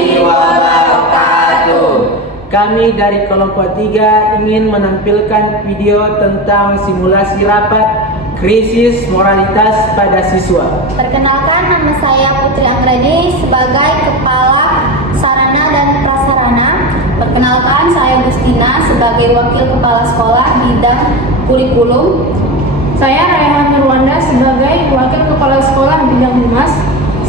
warahmatullahi wabarakatuh. Kami dari kelompok 3 ingin menampilkan video tentang simulasi rapat krisis moralitas pada siswa. Perkenalkan, nama saya Putri Anggreni sebagai Kepala Sarana dan Prasarana. Perkenalkan, saya Gustina sebagai Wakil Kepala Sekolah bidang kurikulum. Saya Raihan Nurwanda sebagai Wakil Kepala Sekolah bidang Humas.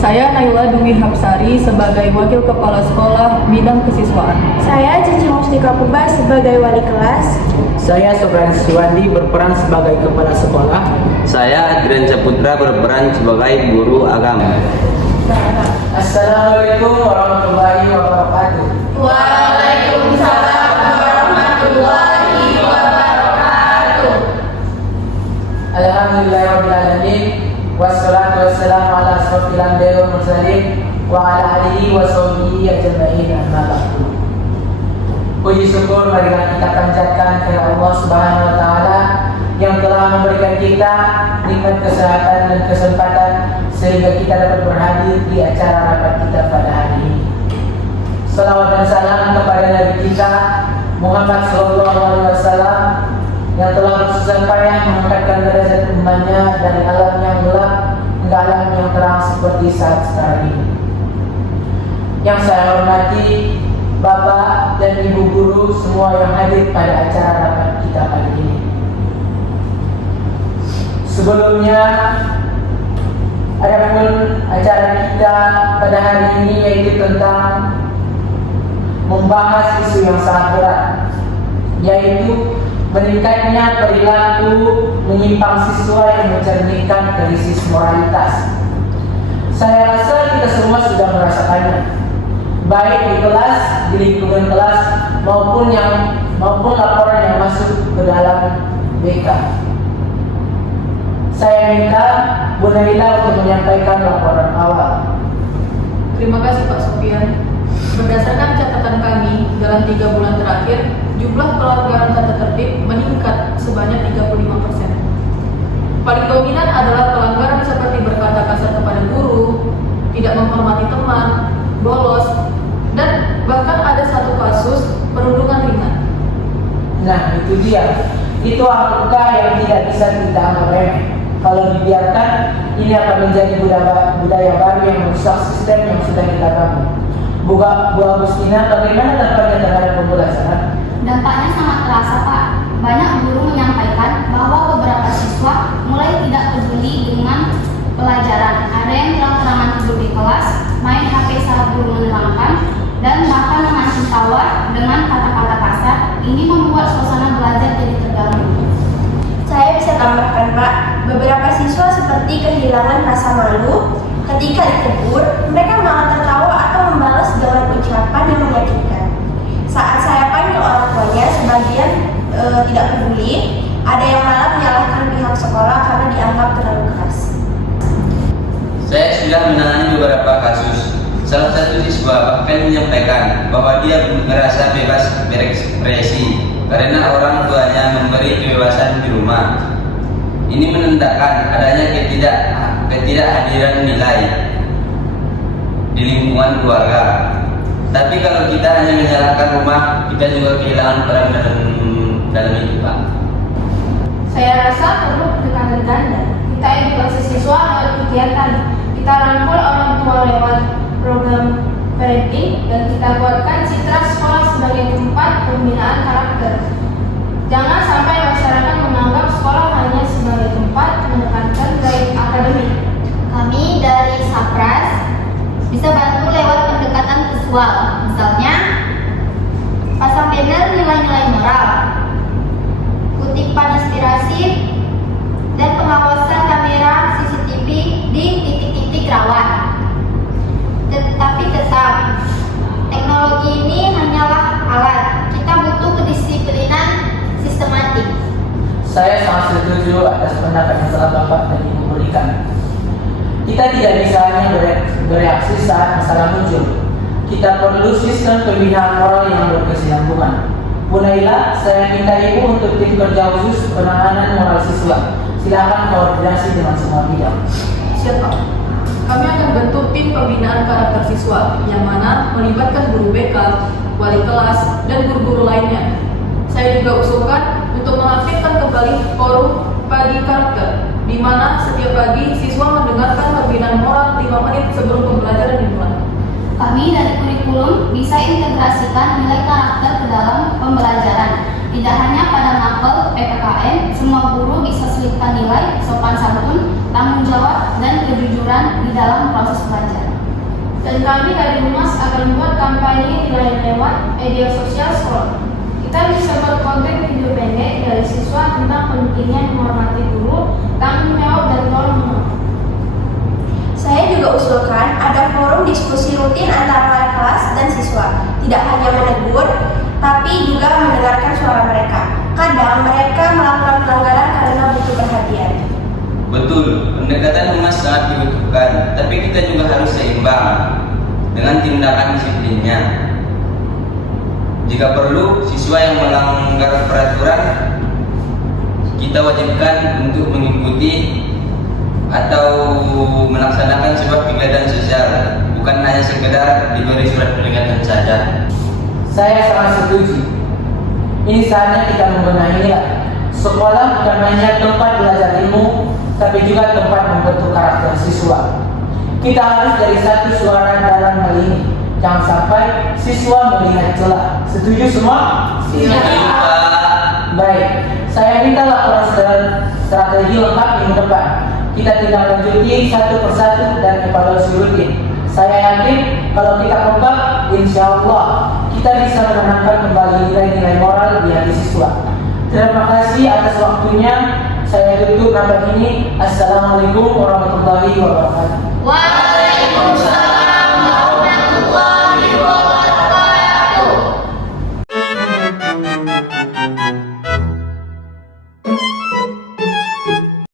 Saya Naila Dwi Hapsari sebagai Wakil Kepala Sekolah bidang kesiswaan. Saya Cici Mustika Purba sebagai wali kelas. Saya Sobrani Suwandi berperan sebagai kepala sekolah. Saya Adrian Saputra berperan sebagai guru agama. Assalamualaikum warahmatullahi wabarakatuh. Waalaikumsalam warahmatullahi wabarakatuh. Alhamdulillahirabbil alamin. Wassalatu wassalamu ala asrofil anbiya'i wal mursalin wa ala alihi wa sahbihi ajma'in, amma ba'du. Puji syukur marilah kita panjatkan kepada Allah Subhanahu wa taala yang telah memberikan kita nikmat kesehatan dan kesempatan sehingga kita dapat berhadir di acara rapat kita pada hari ini. Salawat dan salam kepada Nabi kita Muhammad SAW yang telah bersusah payah mengangkatkan derajat umatnya dari alam yang gelap hingga alam yang terang seperti saat sekarang ini. Yang saya hormati Bapak dan Ibu guru semua yang hadir pada acara rapat kita kali ini. Sebelumnya, adapun acara kita pada hari ini yaitu tentang membahas isu yang sangat berat, yaitu meningkatnya perilaku menyimpang siswa yang mencerminkan krisis moralitas. Saya rasa kita semua sudah merasakannya, baik di kelas, di lingkungan kelas maupun laporan yang masuk ke dalam BK. Saya minta Bu Naila untuk menyampaikan laporan awal. Terima kasih Pak Sofian. Berdasarkan catatan kami, dalam 3 bulan terakhir, jumlah pelanggaran tata tertib meningkat sebanyak 35%. Paling dominan adalah pelanggaran seperti berkata kasar kepada guru, tidak menghormati teman, bolos, dan bahkan ada satu kasus perundungan ringan. Nah, itu dia. Itu angka yang tidak bisa kita anggap remeh. Kalau dibiarkan, ini akan menjadi budaya baru yang merusak sistem yang sudah kita bangun. Bu Agustina, bagaimana dampaknya terhadap pembelajaran? Dampaknya sangat terasa, Pak. Banyak guru menyampaikan bahwa beberapa siswa mulai tidak peduli dengan pelajaran. Ada yang terang-terangan tidur di kelas, main HP saat guru menerangkan, dan bahkan mengancam tawar dengan kata-kata kasar. Ini membuat suasana belajar jadi terganggu. Saya bisa tambahkan, Pak, beberapa siswa seperti kehilangan rasa malu ketika ditegur, mereka malah tertawa atau membalas dengan ucapan yang menyakitkan. Saat saya panggil orang tuanya, sebagian tidak peduli, ada yang malah menyalahkan pihak sekolah karena dianggap terlalu keras. Saya sudah menangani beberapa kasus. Salah satu siswa bahkan menyampaikan bahwa dia merasa bebas berekspresi karena orang tuanya memberi kebebasan di rumah. Ini menandakan adanya ketidakhadiran nilai di lingkungan keluarga. Tapi kalau kita hanya menyalahkan rumah, kita juga kehilangan peran dalam itu, Pak. Saya rasa perlu pendekatan ganda. Kita edukasi siswa lewat kegiatan. Kita rangkul orang tua lewat program parenting dan kita buatkan citra sekolah sebagai tempat pembinaan karakter. Jangan sampai masyarakat menganggap sekolah hanya sebagai tempat menekankan gaya akademik. Kami dari Sapras bisa bantu lewat pendekatan visual. Misalnya, pasang banner nilai-nilai moral, kutipan inspirasi, dan pengawasan kamera CCTV di titik-titik rawan. Tetapi tetap, teknologi ini hanyalah alat. Kita butuh kedisiplinan sistematik. Saya sangat setuju atas pendapat yang telah Bapak dan Ibu berikan. Kita tidak bisa hanya bereaksi saat masalah muncul. Kita perlu sistem pembinaan moral yang berkesinambungan. Bu Naila, saya minta Ibu untuk tim kerja khusus penanganan moral siswa. Silakan koordinasi dengan semua bidang. Siap, Pak. kami akan bentuk tim pembinaan karakter siswa yang mana melibatkan guru BK, wali kelas, dan guru-guru lainnya. Saya juga usulkan untuk mengaktifkan kembali forum pagi karakter, di mana setiap pagi siswa mendengarkan pembinaan moral 5 menit sebelum pembelajaran dimulai. Kami dari kurikulum bisa integrasikan nilai karakter ke dalam pembelajaran. Tidak hanya pada mapel PPKN, semua guru bisa selipkan nilai, sopan santun, tanggung jawab, dan kejujuran di dalam proses belajar. Dan kami dari Humas akan membuat kampanye nilai lewat media sosial sekolah. Kita bisa buat konten video pendek dari siswa tentang pentingnya menghormati guru, tanggung jawab, dan tolong menolong. Saya juga usulkan ada forum diskusi rutin antara wali kelas dan siswa. Tidak hanya menegur, tapi juga mendengarkan suara mereka. Kadang mereka melakukan pelanggaran karena butuh perhatian. Betul, pendekatan humas sangat dibutuhkan, tapi kita juga harus seimbang dengan tindakan disiplinnya. Jika perlu, siswa yang melanggar peraturan kita wajibkan untuk mengikuti atau melaksanakan sebuah kegiatan sosial, bukan hanya sekedar diberi surat peringatan saja. Saya sangat setuju. Ini saatnya kita membenahi nilai. Sekolah bukan hanya tempat belajar ilmu, tapi juga tempat membentuk karakter siswa. Kita harus dari satu suara dalam hal ini. Jangan sampai siswa melihat celah. Setuju semua? Setuju, Pak. Baik, saya minta laporan strategi lengkap minggu depan. Kita tindak lanjuti satu persatu dan evaluasi rutin. Saya yakin kalau kita kompak, insya Allah kita bisa menanamkan kembali nilai-nilai moral di hati siswa. Terima kasih atas waktunya. Saya tutup rapat ini. Assalamualaikum warahmatullahi wabarakatuh.